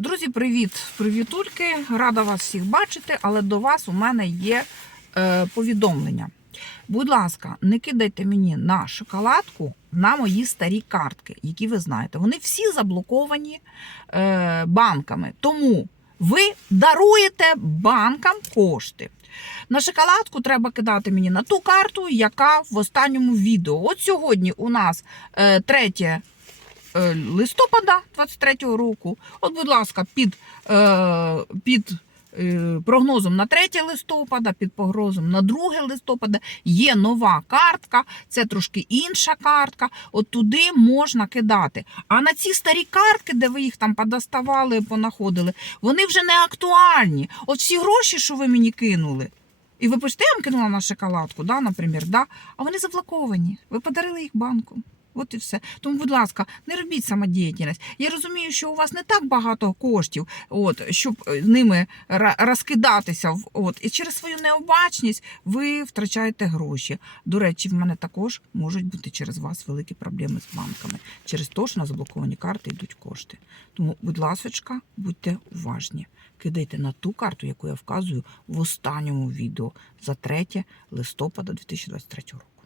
Друзі, привіт! Привітульки! Рада вас всіх бачити, але до вас у мене є е, повідомлення. Будь ласка, не кидайте мені на шоколадку на мої старі картки, які ви знаєте. Вони всі заблоковані е, банками. Тому ви даруєте банкам кошти. На шоколадку треба кидати мені на ту карту, яка в останньому відео. От сьогодні у нас е, 3 е, листопада 23-го року. От, будь ласка, під, е, під е, прогнозом на 3 листопада, під прогнозом на 2 листопада є нова картка, це трошки інша картка. От туди можна кидати. А на ці старі картки, де ви їх там подоставали, понаходили, вони вже не актуальні. От всі гроші, що ви мені кинули. І ви пишете, я вам кинула на шоколадку, да, наприклад, да? а вони заблоковані. Ви подарили їх банку. От і все. Тому, будь ласка, не робіть самодіяльність. Я розумію, що у вас не так багато коштів, от, щоб е, ними розкидатися. От, і через свою необачність ви втрачаєте гроші. До речі, в мене також можуть бути через вас великі проблеми з банками. Через те, що на заблоковані карти йдуть кошти. Тому, будь ласочка, будьте уважні. Кидайте на ту карту, яку я вказую в останньому відео за 3 листопада 2023 року.